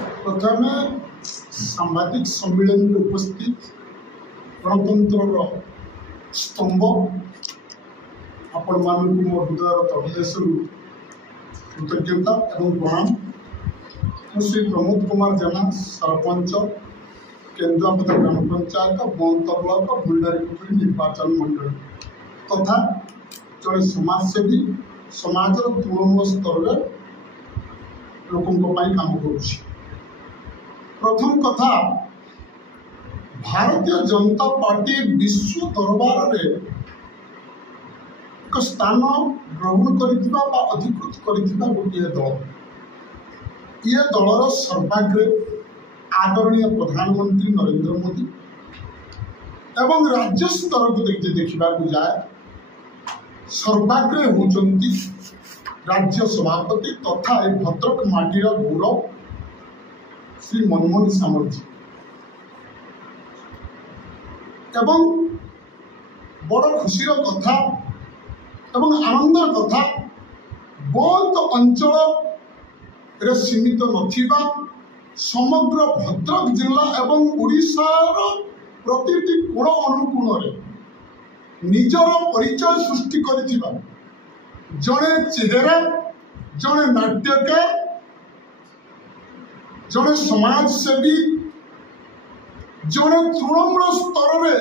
प्रथम सांबादिक सम्मेलन में उपस्थित गणतंत्र स्तंभ आपण मान मो हृदय तहदेश कृतज्ञता एवं प्रणाम। श्री प्रमोद कुमार जेना सरपंच केन्द्रापदा ग्राम पंचायत बंत ब्लक भंडारीपुखुरी निर्वाचन मंडल तथा जड़े समाजसेवी समाज तृणमूल स्तर में लोकों काम करुछि। प्रथम कथा भारतीय जनता पार्टी विश्व दरबार रे एक स्थान ग्रहण करिथिबा बा अधिकृत करिथिबा गोटे दल। ये दलर सर्वाग्रे आदरणीय प्रधानमंत्री नरेंद्र मोदी एवं राज्य स्तर को देखा जाए सर्वाग्रे होचंती राज्य सभापति तथा भद्रक माटीर गौरव श्री मनमोहन सामजी एवं बड़ खुशीर कथा एवं आनंदर कथा बंत अंचल सीमित नथिबा समग्र भद्रक जिला एवं ओडिशार प्रतिटी कोण अनुकोण निजर परिचय सृष्टि करिथिबा जड़े चेहरा जड़े नाट्यकार जड़े समाजसेवी जड़े तृणमूल स्तर में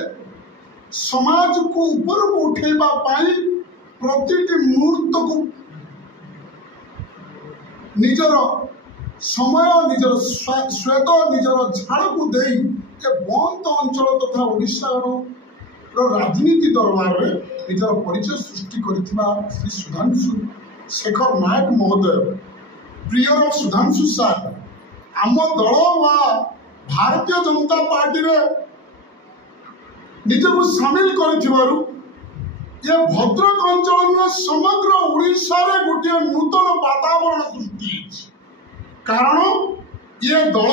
समाज को ऊपर को उठेबा पाई प्रतिटी मुहूर्त को निजर समय निजर श्वेत निजर झाड़ को दे बंत अंचल तथा ओडिशार राजनीति दरबार में निजर परिचय सृष्टि करथिबा श्री सुधांशु शेखर नायक महोदय प्रियर सुधांशु सार आम दल व भारतीय जनता पार्टी रे निजक सामिल कर भद्रक अंचल में समग्र ओडिशा रे गोटे नूतन वातावरण सृष्टि कारण ये दल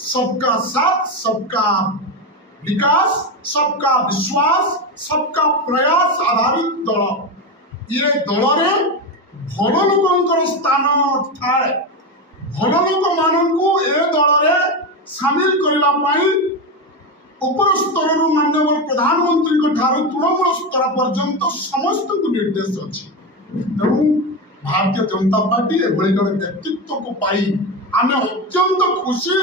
सबका साथ सबका विकास सबका विश्वास सबका प्रयास आधारित दल। ये दल रे भल लोक स्थान थाए भल लोक मानू ए दल रे सामिल करने उपर स्तर माननीय प्रधानमंत्री तृणमूल स्तर पर्यंत समस्त को निर्देश अच्छी। तेणु भारतीय जनता पार्टी एभली जड़े व्यक्तित्व को पाई आम अत्यंत खुशी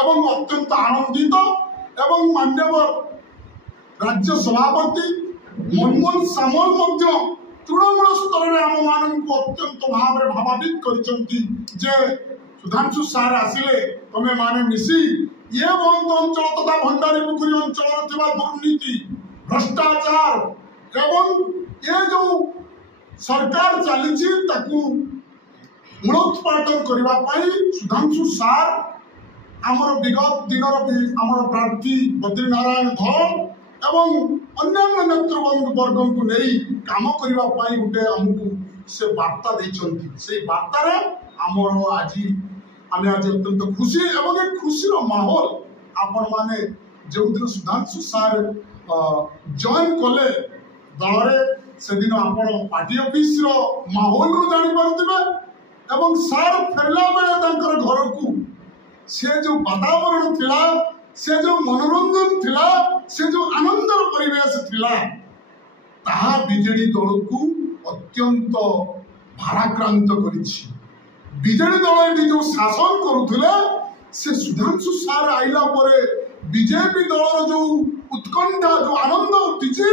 एवं अत्यंत आनंदित एवं माननीय राज्य सभापति मनमोहन सामल तृणमूल स्तर में आम मान अत्यंत भाव में भावान्वित कर सुधांशु सार आसिले तमें माने मिसी ये बंत अंचल तथा भंडारीपुखुरी अंचल दुर्नीति भ्रष्टाचार एवं ये जो सरकार चली मूलोत्पाटन करने सुधांशु सार आमर विगत दिन आमर प्रार्थी बद्रीनारायण धल एवं अन्य नेतृवृंद वर्ग को नहीं काम करने गोटे आमको से वार्ता देछंती से वार्तार आमर आज आम आज अत्यंत खुशी एवं एक खुशी माहौल आपण माने जो दिन सुधांशु सार जॉइन कले दल से दिन आपण पार्टी ऑफिस रो माहौल रू जानि पारुथिबे एवं सार फेरला बेले घर को से जो वातावरण थिला से जो मनोरंजन थिला से जो आनंद परिवेश थिला ताहा बीजेडी दल को अत्यंत भाराक्रांत करिछि। बीजेडी दल जो शासन करुले से सुधांशु सार आइला परे बीजेपी दल जो उत्कंठा जो आनंद उठिछि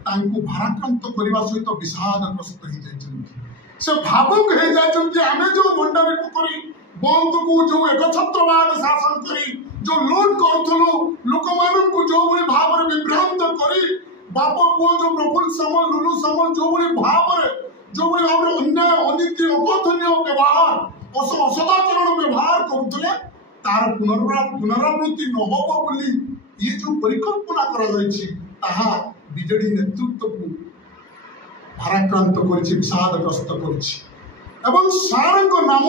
तांको भाराक्रांत करने सहित विषादग्रस्त हो जाइछन्ति। से भावुक हो जाइछन्ति आमे जो भंडारीपुखुरी बंद को जो एकछत्रवाद शासन करी जो लूट करुथलु लोक मानू जो भाई भाव में विभ्रांत करी बाप पुओ जो प्रफुल्ल सामल लुलु सामल जो भाई अन्याय अनीति अकथनीय व्यवहार असदाचरण व्यवहार करुले तार पुनरावृत्ति न हो बोली ये जो परिकल्पना करा बीजेडी नेतृत्व को भाराक्रांत विषादग्रस्त कर सार नाम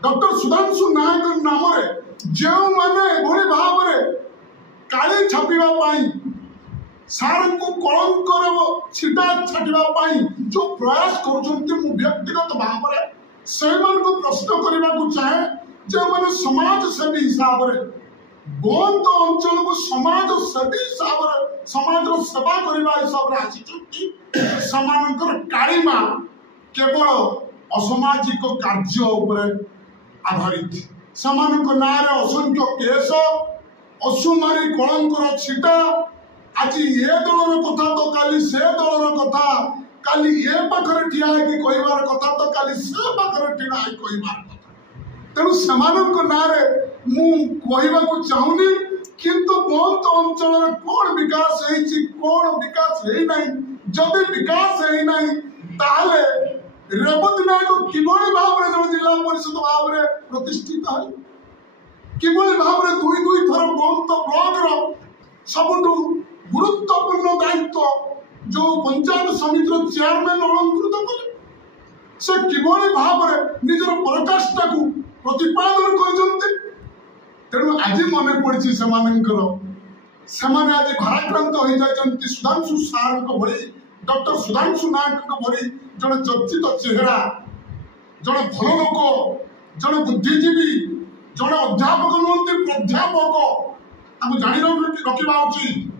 डॉक्टर सुधांशु नायक नाम जो मैंने भाव में काली छापा सार को कलंक छिटा छाटा जो प्रयास कर व्यक्तिगत भाव में से प्रश्न करने को चाहे जो मैंने समाज सेवी हिसाब से बंद अंचल को समाज सेवी हिसाब से समाज सेवा करने हिसाब से आसी कालिमा केवल असामाजिक कार्य आधारित समान ना असंख्य केस असुमारी कलंकर छिटा आज ये दलर कथा तो काली से दलर कथा काली ये पाखरे ठिया है कहबार कथा तो काली से पाखरे ठिया है कहबार कथा तेणु सेमानक नारे मु कहबाकू चाहूनी किंतु बहुत अंचल कौन विकास है कौन विकास है नहीं जदि विकास है नहीं ताले रेवती नायक किभली भाव में जन जिला परिषद भाव में प्रतिष्ठित है किभली भाव में दुई दुई थर बहुत ब्लॉक सबुठु गुरुत्वपूर्ण दायित्व जो पंचायत समिति चेयरमैन अलंकृत कले से किभली भाव में निजर पराकाष्ठा को प्रतिपादन करते तेणु आज मन पड़ी से आज भाराक्रांत हो जाती सुधांशु सार भली डॉक्टर सुधांशु नायक भली जड़े चर्चित चेहरा जड़े भल लोक जड़े बुद्धिजीवी जड़े अध्यापक नुहति प्राध्यापक जानी रखा उचित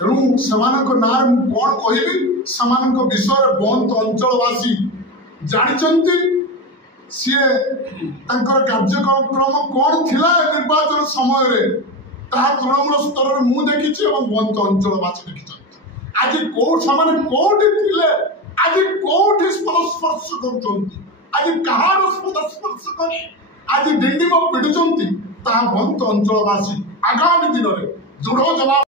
तेणु से नाम कौन कह विषय बंद अंचलवासी जानते सी कार्यक्रम कौन थिला निर्वाचन समय तृणमूल स्तर में मुझे देखी बंद अंचलवासी देखी आज कौटी आज कौटी स्पर्श कर कहार स्पर्श कर आज डिंडिम पिटुंट बंद अंचलवासी आगामी दिन में दृढ़ जवाब